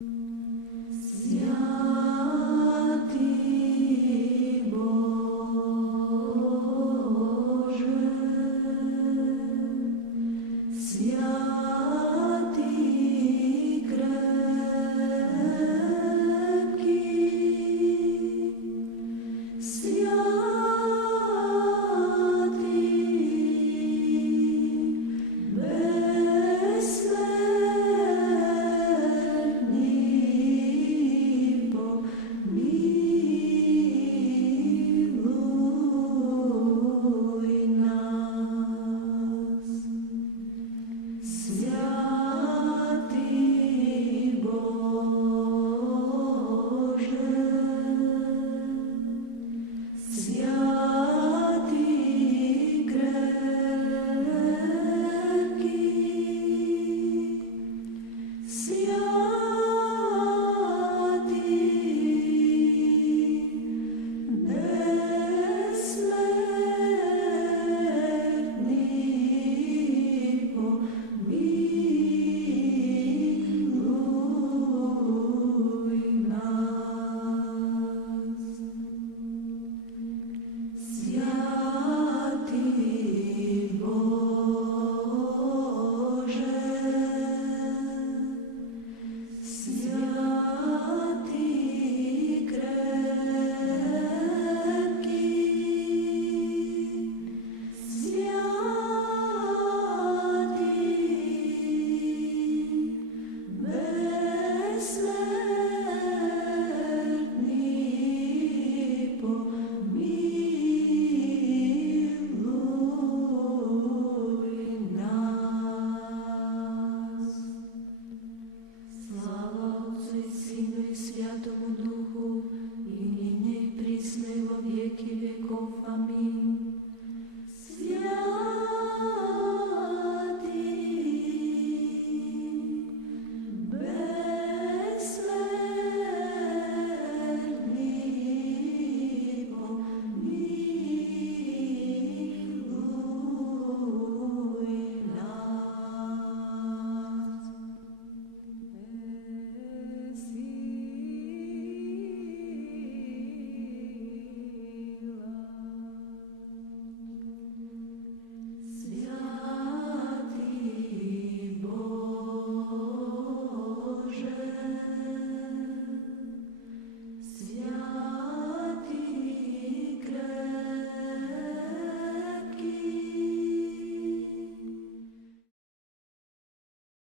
Святий Боже, святий крепкий, святий безсмертний, помилуй нас. Святий Боже, святий крепкий, святий безсмертний, помилуй нас. Святий Боже, святий крепкий, святий безсмертний, помилуй нас. Слава Отцу і Сину і Святому Духу,